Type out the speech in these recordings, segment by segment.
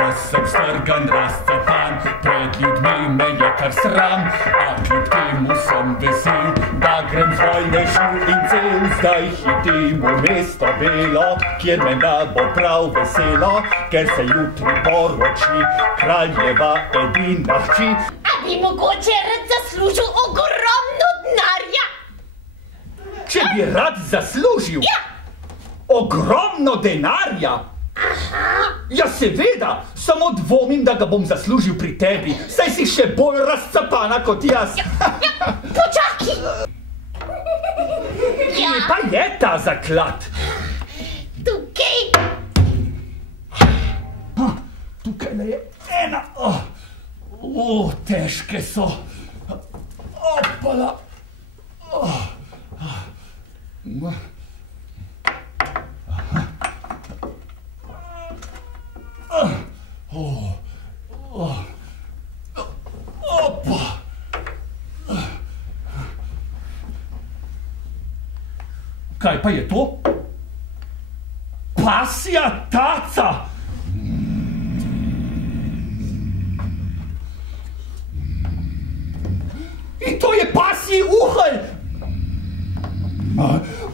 Ves sem strgan, razcapan, pred ljudmi me je kar sram, a kljub temu sem vesel, da grem hojnežu in cel. Zdaj hitim v mesto belo, kjer me da bo prav veselo, ker se jutri poroči kraljeva edina hči. A bi mogoče rad zaslužil ogromno denarja? Če bi rad zaslužil? Ja. Ogromno denarja? Ja, seveda, samo dvomim, da ga bom zaslužil pri tebi, saj si še bolj razcapana kot jaz. Počakaj! Kje pa je ta zaklad? Tukaj. Tukaj je ena. Težke so. Opala. Opa. Kaj pa je to? Pasja taca! In to je pasji uhelj!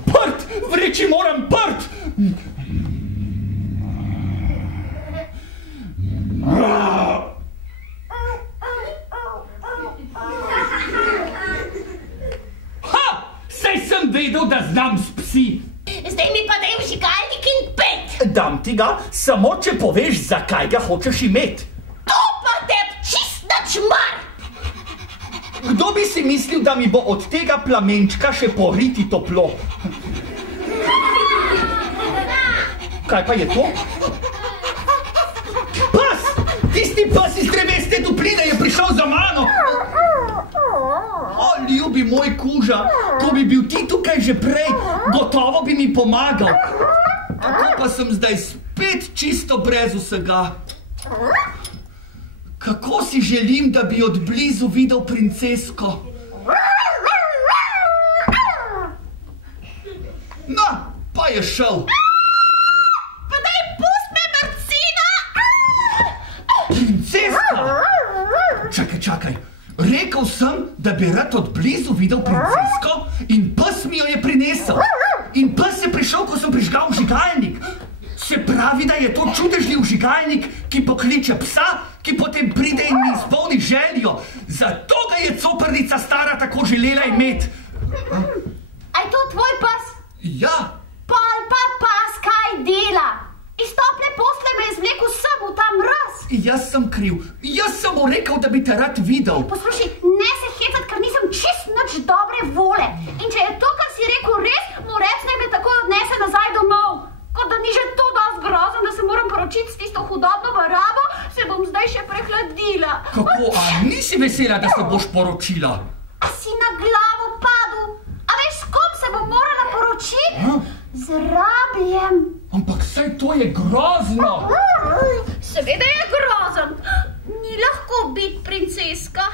Prt! Vreči moram prt! Saj sem vedel, da znam s psi. Zdaj mi pa daj vžigalnik in pet. Dam ti ga, samo če poveš, zakaj ga hočeš imeti. To pa teb čist nič mar. Kdo bi si mislil, da mi bo od tega plamenčka še poriti toplo? Kaj pa je to? Pas! Tisti pas iz dreveste dupline je prišel za mano. O, ljubi moj kuža, ko bi bil ti tukaj že prej, gotovo bi mi pomagal. Tako pa sem zdaj spet čisto brez vsega. Kako si želim, da bi od blizu videl princesko. No, pa je šel. Pa daj pust me, Marcina! Princeska! Čakaj. Rekel sem, da bi rad od blizu videl princesko in pes mi jo je prinesel. In pes je prišel, ko sem prižgal vžigalnik. Se pravi, da je to čudežni vžigalnik, ki pokliče psa, ki potem pride in mi izpolni željo. Zato ga je coprnica stara tako želela imeti. A je to tvoj pes? Ja. Pol pa pas kaj dela? Iz tople posle me je zvlekel sem v ta mraz. Jaz sem kriv. Jaz sem mu rekel, da bi te rad videl. Poslušaj, ne se hecat, ker nisem čist nič dobre vole. In če je to, kar si rekel res, mu rec naj me takoj odnese nazaj domov. Kot da ni že to dosti grozno, da se moram poročiti s tisto hudobno barabo, se bom zdaj še prehladila. Kako, a nisi vesela, da se boš poročila? A si na glavo padel? A veš, s kom se bom morala poročiti? Z rabljem. Ampak saj to je grozno. Seveda je grozen. Ni lahko biti princeska.